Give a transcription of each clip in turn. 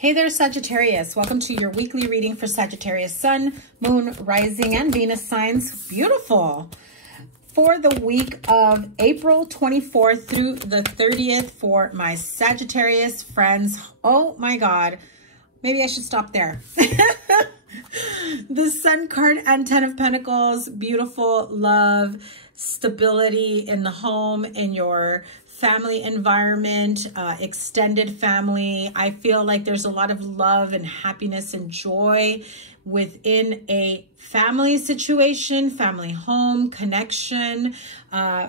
Hey there, Sagittarius. Welcome to your weekly reading for Sagittarius Sun, Moon, Rising, and Venus signs. Beautiful. For the week of April 24th through the 30th for my Sagittarius friends. Oh my God. Maybe I should stop there. The Sun card and Ten of Pentacles. Beautiful love, stability in the home, in your family environment, extended family. I feel like there's a lot of love and happiness and joy within a family situation, family home, connection,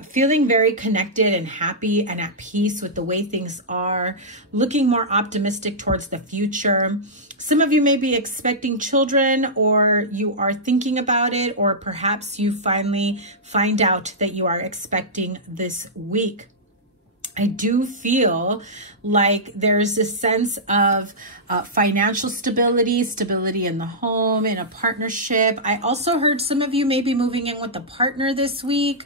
feeling very connected and happy and at peace with the way things are, looking more optimistic towards the future. Some of you may be expecting children, or you are thinking about it, or perhaps you finally find out that you are expecting this week. I do feel like there's a sense of financial stability, stability in the home, in a partnership. I also heard some of you may be moving in with a partner this week,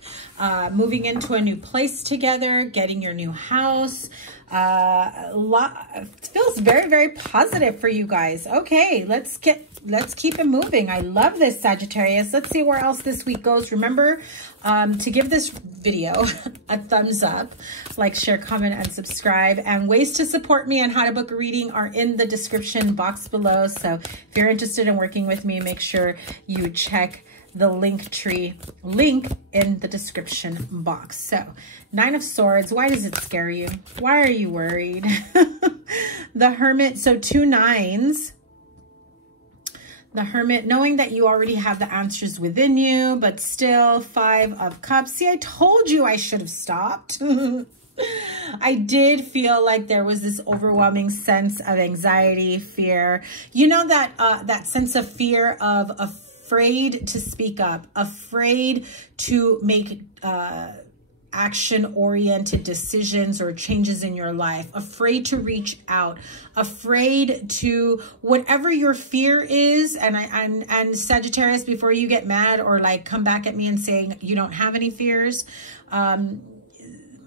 moving into a new place together, getting your new house. Feels very, very positive for you guys. Okay, let's keep it moving. I love this, Sagittarius. Let's see where else this week goes. Remember to give this video a thumbs up, like, share, comment, and subscribe. And ways to support me and how to book a reading are in the description box below. So if you're interested in working with me, make sure you check the Linktree link in the description box. So, Nine of Swords. Why does it scare you? Why are you worried? The Hermit. So 2 9s. The Hermit, knowing that you already have the answers within you, but still 5 of Cups. See, I told you I should have stopped. I did feel like there was this overwhelming sense of anxiety, fear. You know, that sense of fear of afraid to speak up, afraid to make action-oriented decisions or changes in your life, afraid to reach out, afraid to whatever your fear is. And Sagittarius, before you get mad or like come back at me and saying you don't have any fears,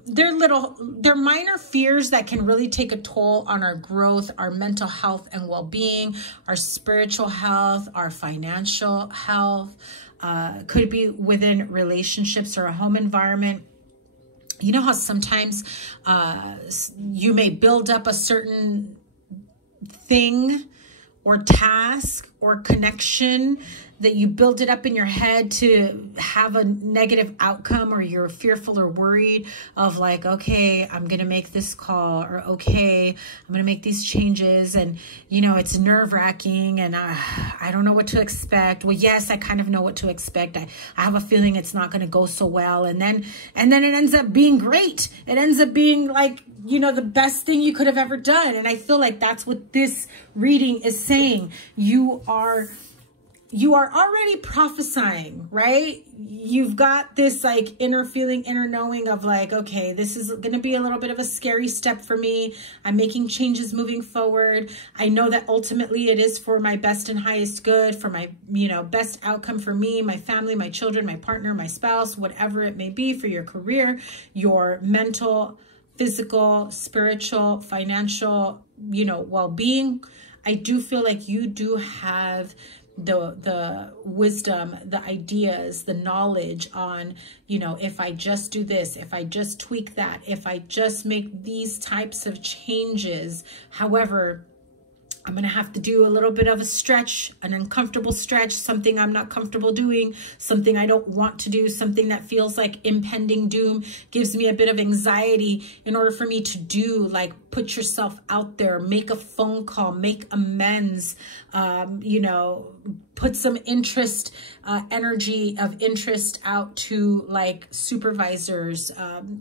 they're minor fears that can really take a toll on our growth, our mental health and well-being, our spiritual health, our financial health, could be within relationships or a home environment. You know how sometimes you may build up a certain thing or task or connection that you build it up in your head to have a negative outcome, or you're fearful or worried of like, okay, I'm going to make this call, or okay, I'm going to make these changes. And, you know, it's nerve wracking and I don't know what to expect. Well, yes, I kind of know what to expect. I have a feeling it's not going to go so well. And then it ends up being great. It ends up being like, you know, the best thing you could have ever done. And I feel like that's what this reading is saying. You are already prophesying, right? You've got this like inner feeling, inner knowing of like, okay, this is going to be a little bit of a scary step for me. I'm making changes moving forward. I know that ultimately it is for my best and highest good, for my, you know, best outcome for me, my family, my children, my partner, my spouse, whatever it may be, for your career, your mental, physical, spiritual, financial, you know, well-being. I do feel like you do have the wisdom, the ideas, the knowledge on, you know, if I just do this, if I just tweak that, if I just make these types of changes, however, I'm going to have to do a little bit of a stretch, an uncomfortable stretch, something I'm not comfortable doing, something I don't want to do, something that feels like impending doom, gives me a bit of anxiety in order for me to do, like, put yourself out there, make a phone call, make amends, you know, put some interest, energy of interest out to like supervisors,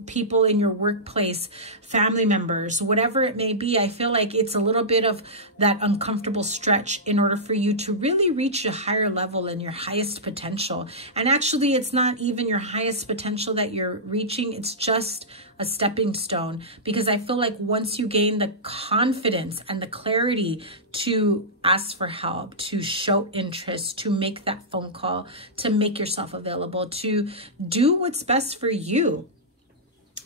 people in your workplace, family members, whatever it may be. I feel like it's a little bit of that uncomfortable stretch in order for you to really reach a higher level and your highest potential. And actually, it's not even your highest potential that you're reaching. It's just a stepping stone, because I feel like once you gain the confidence and the clarity to ask for help, to show interest, to make that phone call, to make yourself available, to do what's best for you,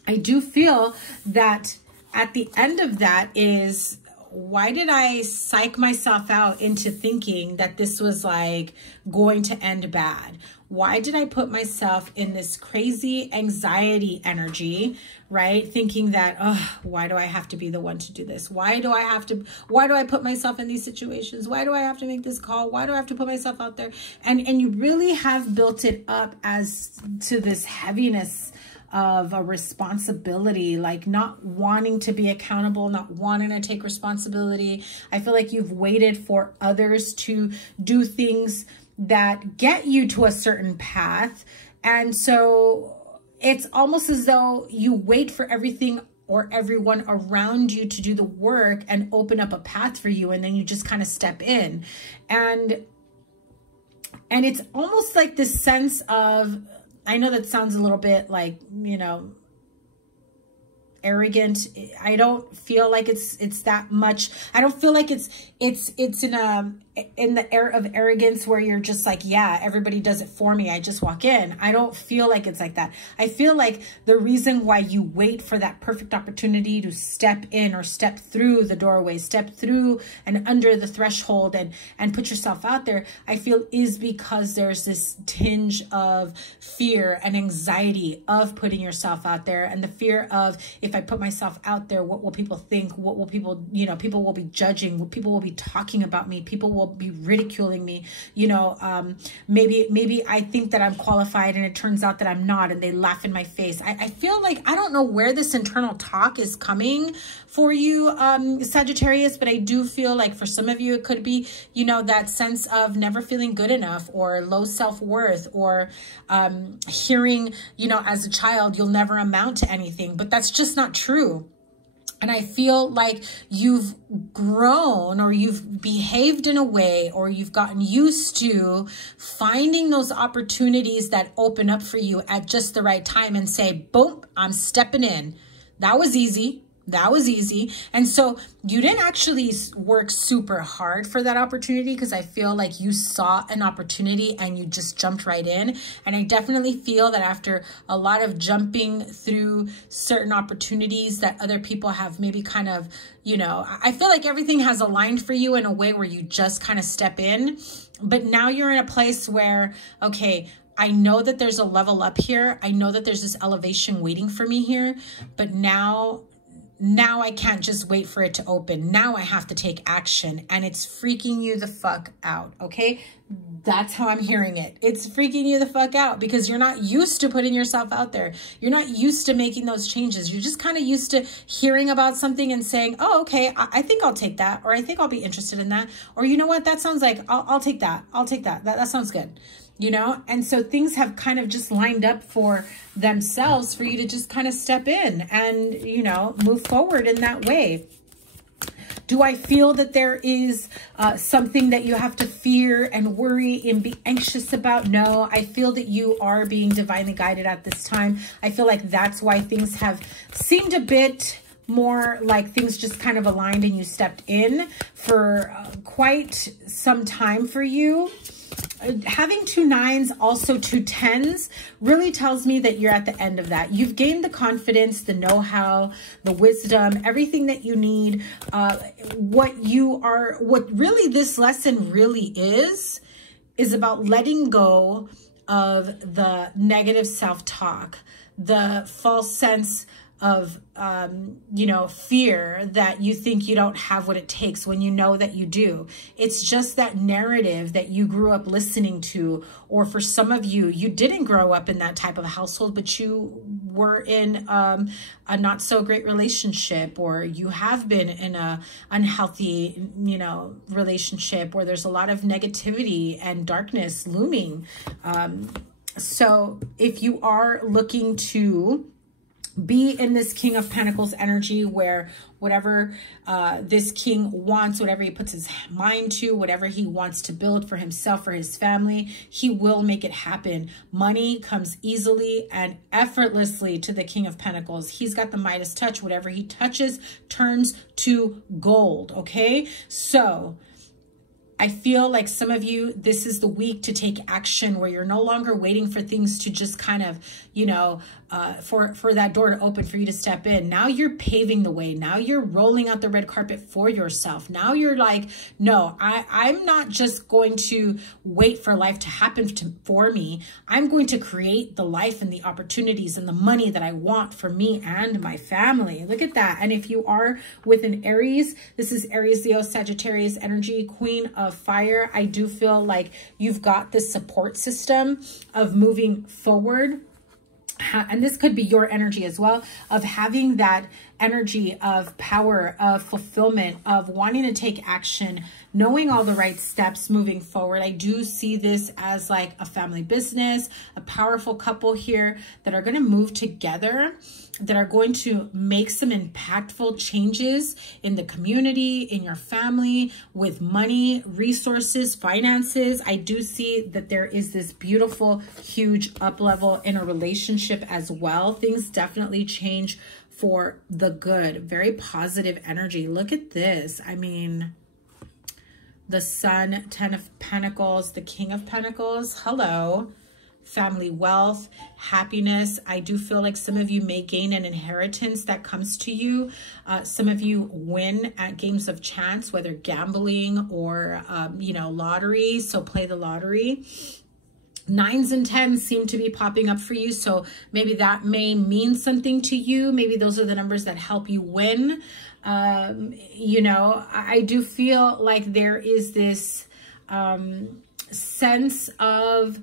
I do feel that at the end of that is why did I psych myself out into thinking that this was like going to end bad? Why did I put myself in this crazy anxiety energy, right? Thinking that, oh, why do I have to be the one to do this? Why do I put myself in these situations? Why do I have to make this call? Why do I have to put myself out there? And you really have built it up as to this heaviness of a responsibility, like not wanting to be accountable, not wanting to take responsibility. I feel like you've waited for others to do things that get you to a certain path. And so it's almost as though you wait for everything or everyone around you to do the work and open up a path for you. And then you just kind of step in. And it's almost like this sense of, I know that sounds a little bit like, you know, arrogant. I don't feel like it's that much. I don't feel like it's in the air of arrogance where you're just like, yeah, everybody does it for me, I just walk in. I don't feel like it's like that. I feel like the reason why you wait for that perfect opportunity to step in or step through the doorway, step through and under the threshold and put yourself out there, I feel is because there's this tinge of fear and anxiety of putting yourself out there, and the fear of, if I put myself out there, what will people think? What will people, you know, people will be judging, people will be talking about me, people will be ridiculing me, you know, maybe I think that I'm qualified and it turns out that I'm not, and they laugh in my face. I feel like, I don't know where this internal talk is coming for you, Sagittarius, but I do feel like for some of you, it could be, you know, that sense of never feeling good enough or low self-worth, or hearing, you know, as a child, you'll never amount to anything, but that's just not true. And I feel like you've grown, or you've behaved in a way, or you've gotten used to finding those opportunities that open up for you at just the right time and say, boom, I'm stepping in. That was easy. That was easy. And so you didn't actually work super hard for that opportunity, because I feel like you saw an opportunity and you just jumped right in. And I definitely feel that after a lot of jumping through certain opportunities that other people have maybe kind of, you know, I feel like everything has aligned for you in a way where you just kind of step in. But now you're in a place where, okay, I know that there's a level up here. I know that there's this elevation waiting for me here, but now I can't just wait for it to open. Now I have to take action, and it's freaking you the fuck out, okay? That's how I'm hearing it. It's freaking you the fuck out because you're not used to putting yourself out there. You're not used to making those changes. You're just kind of used to hearing about something and saying, oh, okay, I think I'll take that, or I think I'll be interested in that, or you know what, that sounds like, I'll take that. I'll take that. That sounds good. You know, and so things have kind of just lined up for themselves for you to just kind of step in and, you know, move forward in that way. Do I feel that there is something that you have to fear and worry and be anxious about? No, I feel that you are being divinely guided at this time. I feel like that's why things have seemed a bit more like things just kind of aligned and you stepped in for quite some time for you. Having 2 9s, also 2 10s, really tells me that you're at the end of that. You've gained the confidence, the know-how, the wisdom, everything that you need. What really this lesson really is about letting go of the negative self-talk, the false sense of, you know, fear that you think you don't have what it takes when you know that you do. It's just that narrative that you grew up listening to, or for some of you, you didn't grow up in that type of household, but you were in a not so great relationship, or you have been in a unhealthy, you know, relationship where there's a lot of negativity and darkness looming. So if you are looking to be in this King of Pentacles energy, where whatever this king wants, whatever he puts his mind to, whatever he wants to build for himself, for his family, he will make it happen. Money comes easily and effortlessly to the King of Pentacles. He's got the Midas touch. Whatever he touches turns to gold, okay? So I feel like some of you, this is the week to take action, where you're no longer waiting for things to just kind of, you know, for that door to open for you to step in. Now you're paving the way. Now you're rolling out the red carpet for yourself. Now you're like, no, I'm not just going to wait for life to happen for me. I'm going to create the life and the opportunities and the money that I want for me and my family. Look at that. And if you are with an Aries, this is Aries, Leo, Sagittarius energy, Queen of Fire. I do feel like you've got this support system of moving forward. And this could be your energy as well, of having that energy of power, of fulfillment, of wanting to take action, knowing all the right steps moving forward. I do see this as like a family business, a powerful couple here that are going to move together, that are going to make some impactful changes in the community, in your family, with money, resources, finances. I do see that there is this beautiful, huge up level in a relationship as well. Things definitely change for the good. Very positive energy. Look at this. I mean, the Sun, 10 of Pentacles, the King of Pentacles. Hello. Family wealth, happiness. I do feel like some of you may gain an inheritance that comes to you. Some of you win at games of chance, whether gambling or, you know, lottery. So play the lottery. 9s and 10s seem to be popping up for you. So maybe that may mean something to you. Maybe those are the numbers that help you win. You know, I do feel like there is this sense of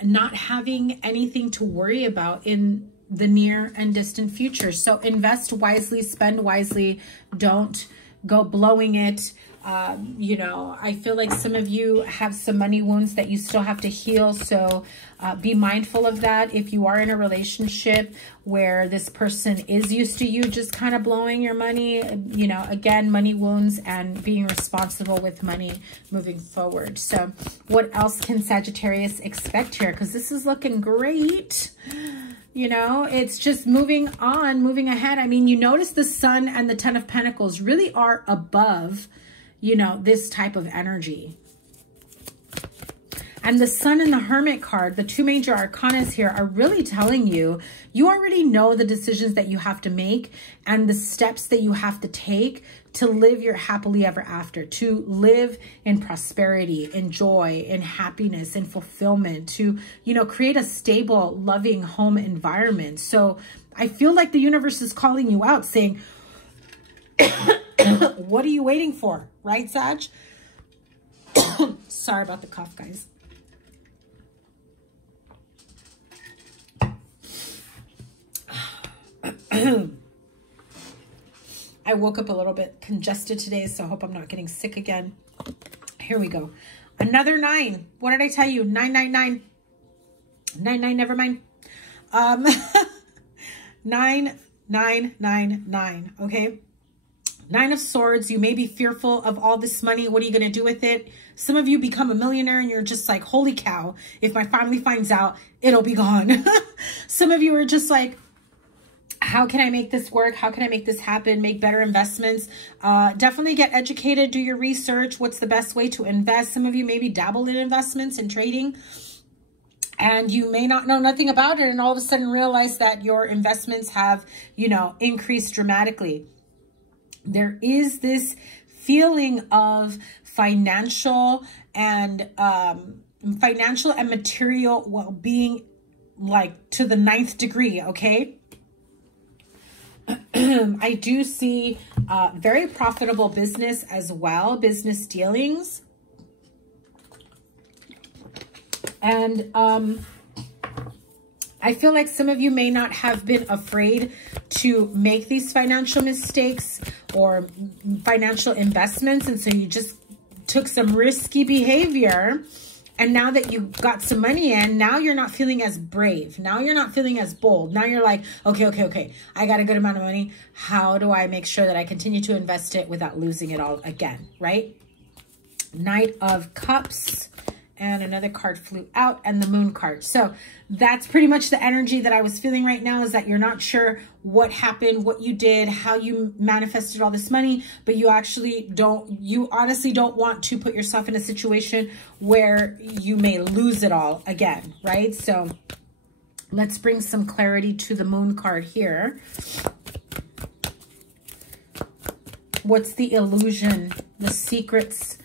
not having anything to worry about in the near and distant future. So invest wisely, spend wisely, don't go blowing it. You know, I feel like some of you have some money wounds that you still have to heal. So be mindful of that. If you are in a relationship where this person is used to you just kind of blowing your money, you know, again, money wounds and being responsible with money moving forward. So what else can Sagittarius expect here? Because this is looking great. You know, it's just moving on, moving ahead. I mean, you notice the Sun and the 10 of Pentacles really are above, you know, this type of energy. And the Sun and the Hermit card, the two major arcanas here, are really telling you, you already know the decisions that you have to make and the steps that you have to take to live your happily ever after, to live in prosperity, in joy, in happiness, in fulfillment, to, you know, create a stable, loving home environment. So I feel like the universe is calling you out saying, what are you waiting for? Right, Sag? Sorry about the cough, guys. I woke up a little bit congested today, so I hope I'm not getting sick again. Here we go. Another 9. What did I tell you? 999. 99, never mind. 999, okay? 9 of Swords. You may be fearful of all this money. What are you going to do with it? Some of you become a millionaire and you're just like, holy cow, if my family finds out, it'll be gone. Some of you are just like, how can I make this work? How can I make this happen? Make better investments. Definitely get educated. Do your research. What's the best way to invest? Some of you maybe dabble in investments and trading, and you may not know nothing about it, and all of a sudden realize that your investments have, you know, increased dramatically. There is this feeling of financial and material well-being, like to the 9th degree, okay? I do see very profitable business as well, business dealings. And I feel like some of you may not have been afraid to make these financial mistakes or financial investments. And so you just took some risky behavior. And now that you got some money in, now you're not feeling as brave. Now you're not feeling as bold. Now you're like, okay. I got a good amount of money. How do I make sure that I continue to invest it without losing it all again, right? Knight of Cups. And another card flew out, and the Moon card. So that's pretty much the energy that I was feeling right now, is that you're not sure what happened, what you did, how you manifested all this money, but you actually don't, you honestly don't want to put yourself in a situation where you may lose it all again, right? So Let's bring some clarity to the moon card here. What's the illusion, the secrets?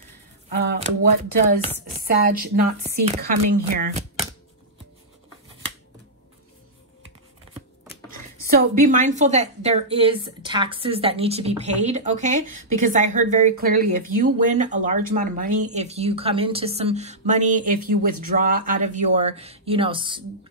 What does Sag not see coming here? So be mindful that there is taxes that need to be paid, okay? Because I heard very clearly, if you win a large amount of money, if you come into some money, if you withdraw out of your, you know,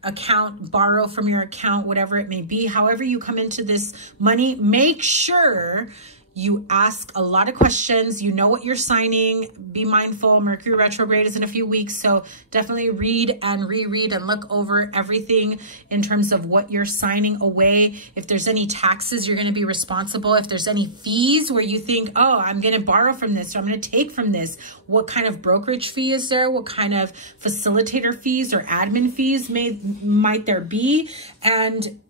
account, borrow from your account, whatever it may be, however you come into this money, make sure you ask a lot of questions. You know what you're signing. Be mindful. Mercury retrograde is in a few weeks. So definitely read and reread and look over everything in terms of what you're signing away. If there's any taxes, you're going to be responsible. If there's any fees where you think, oh, I'm going to borrow from this or I'm going to take from this, what kind of brokerage fee is there? What kind of facilitator fees or admin fees might there be? And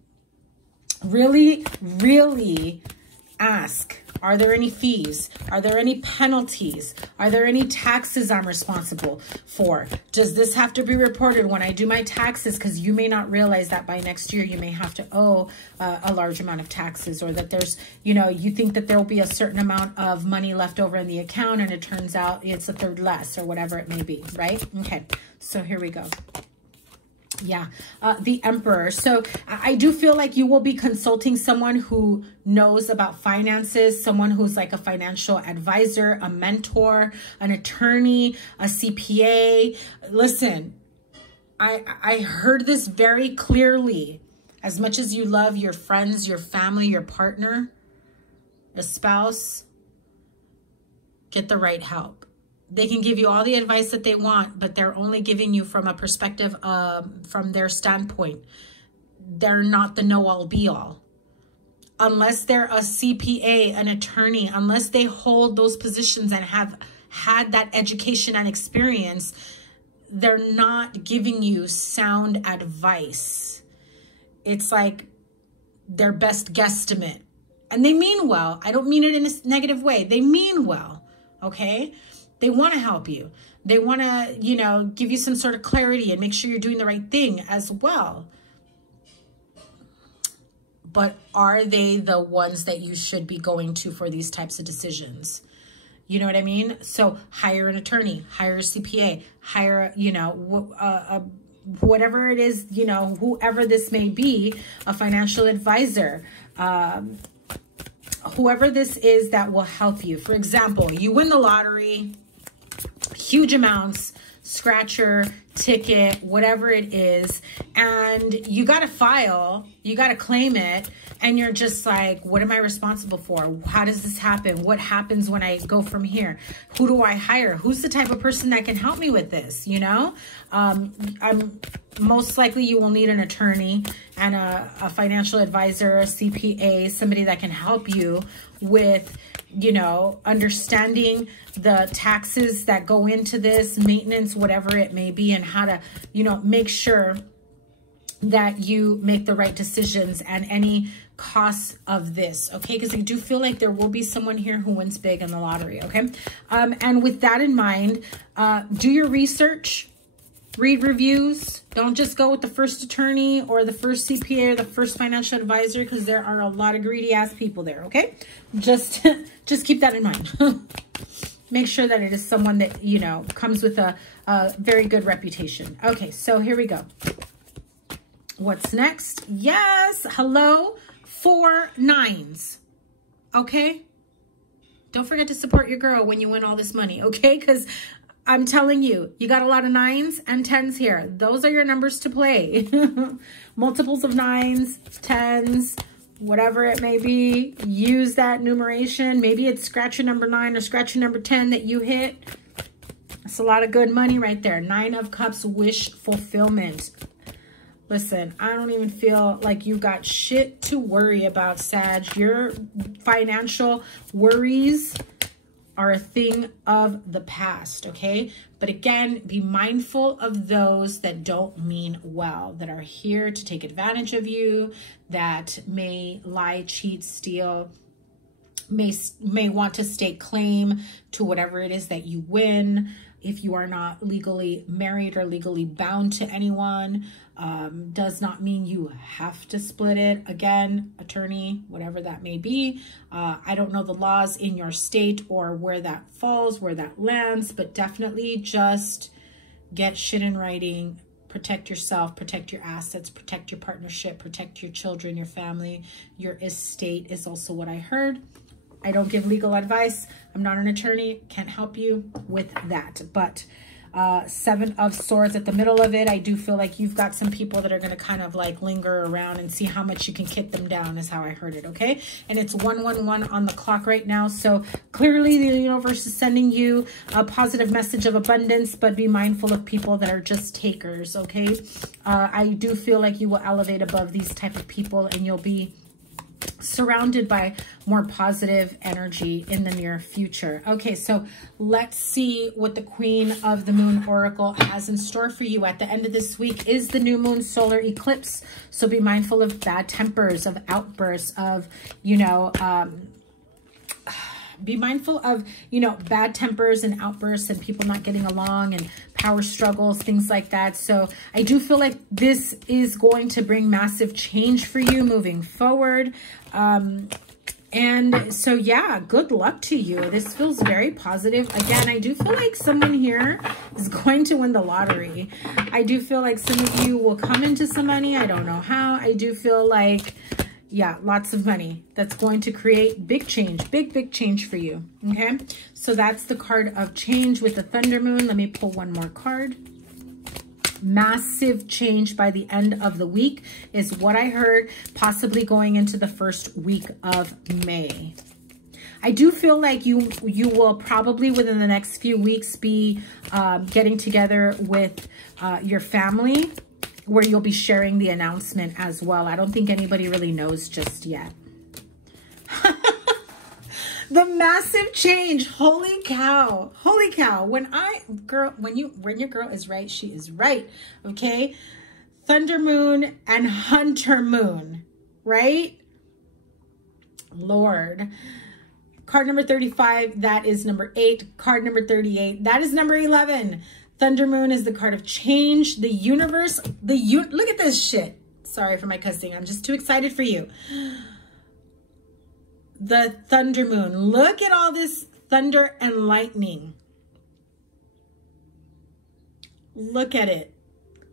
really, really ask, are there any fees? Are there any penalties? Are there any taxes I'm responsible for? Does this have to be reported when I do my taxes? Because you may not realize that by next year you may have to owe a large amount of taxes, or that there's, you know, you think that there will be a certain amount of money left over in the account and it turns out it's a third less, or whatever it may be, right? Okay, so here we go. Yeah, the Emperor. So I do feel like you will be consulting someone who knows about finances, someone who's like a financial advisor, a mentor, an attorney, a CPA. Listen, I heard this very clearly. As much as you love your friends, your family, your partner, a spouse, get the right help. They can give you all the advice that they want, but they're only giving you from a perspective from their standpoint. They're not the know-all be-all. Unless they're a CPA, an attorney, unless they hold those positions and have had that education and experience, they're not giving you sound advice. It's like their best guesstimate. And they mean well. I don't mean it in a negative way. They mean well, okay? They want to help you. They want to, you know, give you some sort of clarity and make sure you're doing the right thing as well. But are they the ones that you should be going to for these types of decisions? You know what I mean? So hire an attorney, hire a CPA, hire, you know, whatever it is, you know, whoever this may be, a financial advisor, whoever this is that will help you. For example, you win the lottery, huge amounts, scratcher, ticket, whatever it is, and you got to file, you got to claim it, and you're just like, what am I responsible for? How does this happen? What happens when I go from here? Who do I hire? Who's the type of person that can help me with this? You know, I'm most likely you will need an attorney and a financial advisor, a CPA, somebody that can help you with, you know, understanding the taxes that go into this, maintenance, whatever it may be, and how to, you know, make sure that you make the right decisions and any costs of this, okay? Because I do feel like there will be someone here who wins big in the lottery, okay? And with that in mind, do your research, read reviews. Don't just go with the first attorney or the first CPA or the first financial advisor, because there are a lot of greedy ass people there, okay? Just keep that in mind. Make sure that it is someone that, you know, comes with a very good reputation. Okay, so here we go. What's next? Yes, hello, 4 9s, okay? Don't forget to support your girl when you win all this money, okay? Because I'm telling you, you got a lot of 9s and 10s here. Those are your numbers to play. Multiples of 9s, 10s, whatever it may be. Use that numeration. Maybe it's scratcher number 9 or scratcher number 10 that you hit. That's a lot of good money right there. 9 of Cups, wish fulfillment. Listen, I don't even feel like you got shit to worry about, Sag. Your financial worries are a thing of the past, okay? But again, be mindful of those that don't mean well, that are here to take advantage of you, that may lie, cheat, steal, may want to stake claim to whatever it is that you win. If you are not legally married or legally bound to anyone, does not mean you have to split it. Again, attorney, whatever that may be. I don't know the laws in your state or where that falls, where that lands, but definitely just get shit in writing. Protect yourself, protect your assets, protect your partnership, protect your children, your family, your estate is also what I heard. I don't give legal advice. I'm not an attorney. Can't help you with that. But Seven of Swords at the middle of it, I do feel like you've got some people that are going to kind of like linger around and see how much you can kick them down is how I heard it, okay? And it's 111 on the clock right now. So clearly the universe is sending you a positive message of abundance, but be mindful of people that are just takers, okay? I do feel like you will elevate above these type of people and you'll be surrounded by more positive energy in the near future. Okay, so let's see what the Queen of the Moon Oracle has in store for you. At the end of this week is the new moon solar eclipse. So be mindful of bad tempers, of outbursts, of, you know, be mindful of, you know, bad tempers and outbursts and people not getting along and power struggles, things like that. So I do feel like this is going to bring massive change for you moving forward. And so, yeah, good luck to you. This feels very positive. Again, I do feel like someone here is going to win the lottery. I do feel like some of you will come into some money. I don't know how. I do feel like, yeah, lots of money that's going to create big change, big change for you. Okay, so that's the card of change with the Thunder Moon. Let me pull one more card. Massive change by the end of the week is what I heard, possibly going into the first week of May. I do feel like you will probably within the next few weeks be getting together with your family, where you'll be sharing the announcement as well. I don't think anybody really knows just yet. The massive change. Holy cow. Holy cow. When your girl is right, she is right. Okay? Thunder Moon and Hunter Moon, right? Lord. Card number 35, that is number 8. Card number 38, that is number 11. Thunder Moon is the card of change, the universe, look at this shit. Sorry for my cussing. I'm just too excited for you. The Thunder Moon. Look at all this thunder and lightning. Look at it.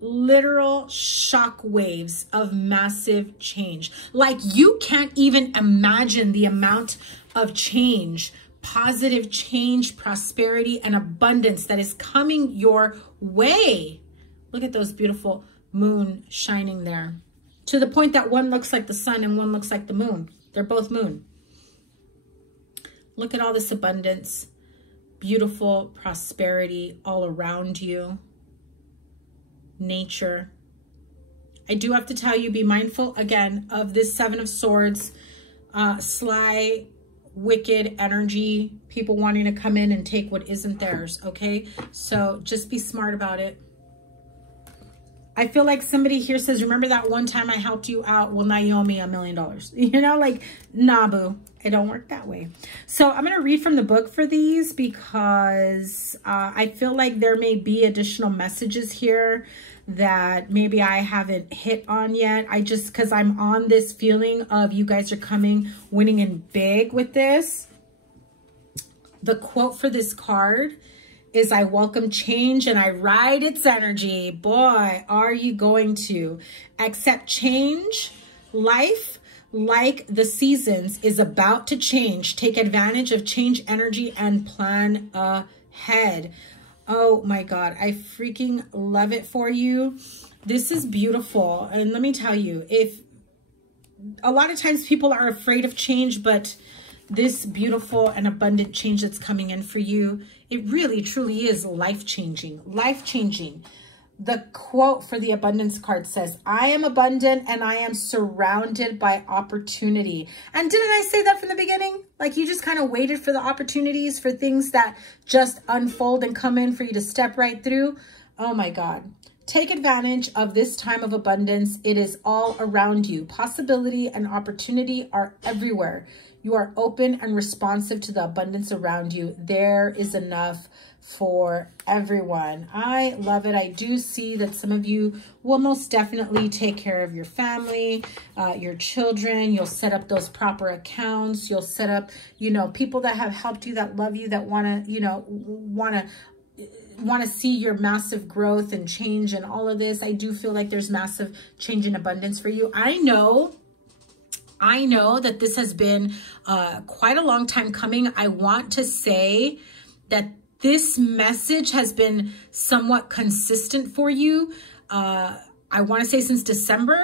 Literal shock waves of massive change. Like you can't even imagine the amount of change, positive change, prosperity, and abundance that is coming your way. Look at those beautiful moon shining there. To the point that one looks like the sun and one looks like the moon. They're both moon. Look at all this abundance, beautiful prosperity all around you. Nature. I do have to tell you, be mindful again of this Seven of Swords, sly, wicked energy, people wanting to come in and take what isn't theirs, okay? So just be smart about it. I feel like somebody here says, remember that one time I helped you out? Well, now you owe me $1 million. You know, like, nah, boo. It don't work that way. So I'm going to read from the book for these because I feel like there may be additional messages here that maybe I haven't hit on yet. Because I'm on this feeling of you guys are winning in big with this. The quote for this card is, I welcome change and I ride its energy. Boy, are you going to accept change? Life, like the seasons, is about to change. Take advantage of change energy and plan ahead. Oh my God, I freaking love it for you. This is beautiful. And let me tell you, if a lot of times people are afraid of change, but this beautiful and abundant change that's coming in for you, it really truly is life-changing, life-changing. The quote for the abundance card says, I am abundant and I am surrounded by opportunity. And didn't I say that from the beginning? Like you just kind of waited for the opportunities, for things that just unfold and come in for you to step right through. Oh my God. Take advantage of this time of abundance. It is all around you. Possibility and opportunity are everywhere. You are open and responsive to the abundance around you. There is enough for everyone. I love it. I do see that some of you will most definitely take care of your family, your children. You'll set up those proper accounts. You'll set up, you know, people that have helped you, that love you, that want to, you know, want to see your massive growth and change and all of this. I do feel like there's massive change in abundance for you. I know that this has been quite a long time coming. I want to say that this message has been somewhat consistent for you. I want to say since December,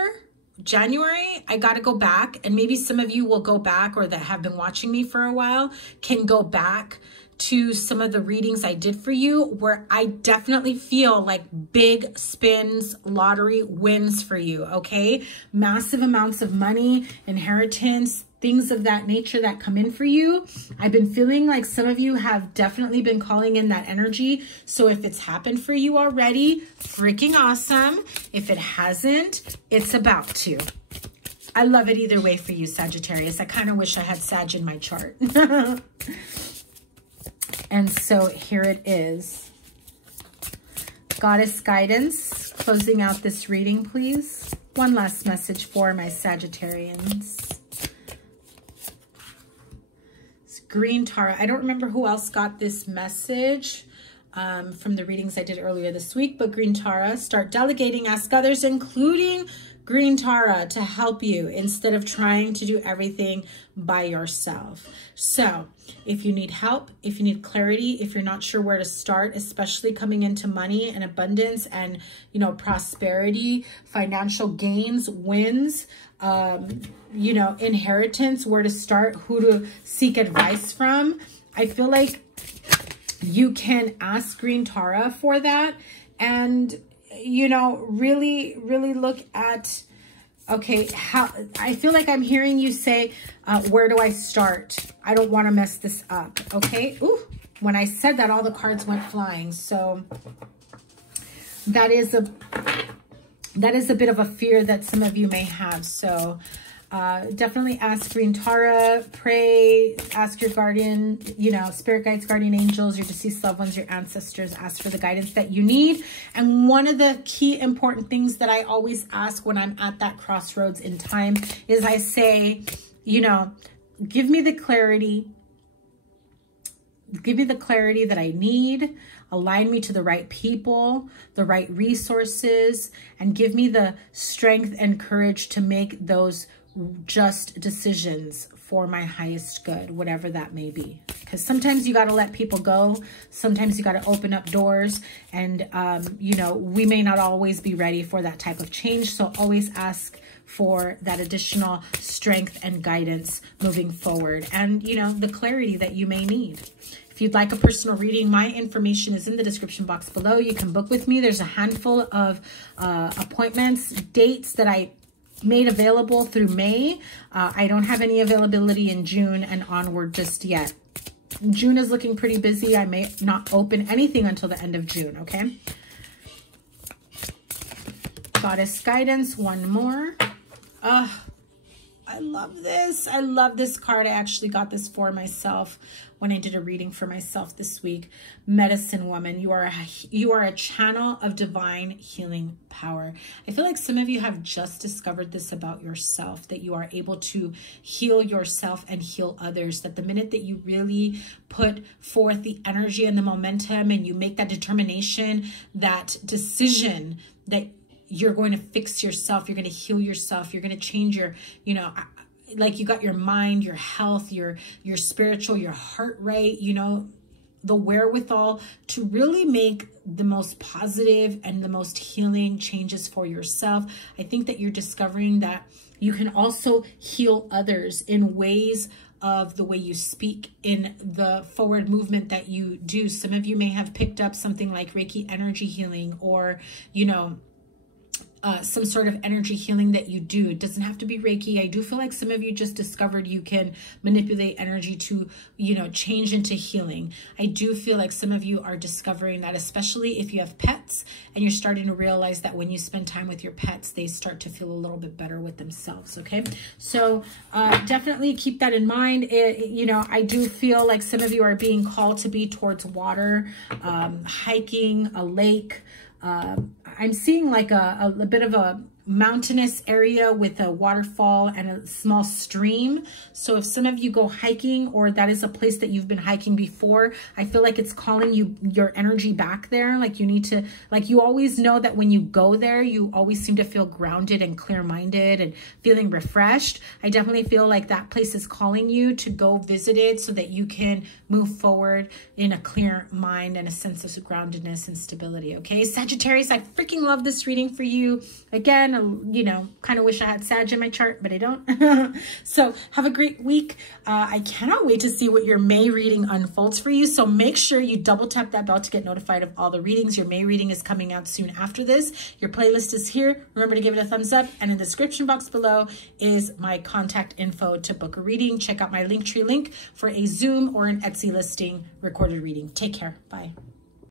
January. I got to go back, and maybe some of you will go back, or that have been watching me for a while can go back to some of the readings I did for you, where I definitely feel like big spins, lottery wins for you, okay? Massive amounts of money, inheritance, things of that nature that come in for you. I've been feeling like some of you have definitely been calling in that energy. So if it's happened for you already, freaking awesome. If it hasn't, it's about to. I love it either way for you, Sagittarius. I kind of wish I had Sag in my chart. And so here it is. Goddess guidance, closing out this reading, please. One last message for my Sagittarians. It's Green Tarot. I don't remember who else got this message from the readings I did earlier this week, but Green Tarot, start delegating, ask others, including Green Tarot, to help you instead of trying to do everything by yourself. So if you need help, if you need clarity, if you're not sure where to start, especially coming into money and abundance and, you know, prosperity, financial gains, wins, you know, inheritance, where to start, who to seek advice from, I feel like you can ask Green Tarot for that. And you know, really look at, okay, how, I feel like I'm hearing you say, where do I start? I don't want to mess this up. Okay. Ooh, when I said that, all the cards went flying. So that is a bit of a fear that some of you may have. So definitely ask Green Tarot, pray, ask your guardian, you know, spirit guides, guardian angels, your deceased loved ones, your ancestors, ask for the guidance that you need. And one of the key important things that I always ask when I'm at that crossroads in time is I say, you know, give me the clarity that I need, align me to the right people, the right resources, and give me the strength and courage to make those just decisions for my highest good, whatever that may be. Because sometimes you got to let people go. Sometimes you got to open up doors, and, you know, we may not always be ready for that type of change. So always ask for that additional strength and guidance moving forward, and, you know, the clarity that you may need. If you'd like a personal reading, my information is in the description box below. You can book with me. There's a handful of appointments, dates that I made available through May. I don't have any availability in June and onward just yet. June is looking pretty busy. I may not open anything until the end of June, okay? Goddess guidance, one more. I love this. I love this card. I actually got this for myself when I did a reading for myself this week. Medicine Woman, you are a channel of divine healing power. I feel like some of you have just discovered this about yourself, that you are able to heal yourself and heal others, that the minute that you really put forth the energy and the momentum and you make that determination, that decision that you're going to fix yourself, you're going to heal yourself, you're going to change your, you know, like you got your mind, your health, your spiritual, your heart right, you know, the wherewithal to really make the most positive and the most healing changes for yourself. I think that you're discovering that you can also heal others in ways of the way you speak, in the forward movement that you do. Some of you may have picked up something like Reiki energy healing, or, you know, some sort of energy healing that you do. It doesn't have to be Reiki. I do feel like some of you just discovered you can manipulate energy to, you know, change into healing. I do feel like some of you are discovering that, especially if you have pets and you're starting to realize that when you spend time with your pets, they start to feel a little bit better with themselves. Okay. So definitely keep that in mind. You know, I do feel like some of you are being called to be towards water, hiking, a lake. I'm seeing like a bit of a mountainous area with a waterfall and a small stream. So if some of you go hiking, or that is a place that you've been hiking before, I feel like it's calling you, your energy back there. Like you need to, like you always know that when you go there, you always seem to feel grounded and clear-minded and feeling refreshed. I definitely feel like that place is calling you to go visit it so that you can move forward in a clear mind and a sense of groundedness and stability. Okay, Sagittarius, I freaking love this reading for you. Again, you know, kind of wish I had Sag in my chart, but I don't. So have a great week. I cannot wait to see what your May reading unfolds for you. So make sure you double tap that bell to get notified of all the readings. Your May reading is coming out soon after this. Your playlist is here. Remember to give it a thumbs up. And in the description box below is my contact info to book a reading. Check out my Linktree link for a Zoom or an Etsy listing recorded reading. Take care. Bye.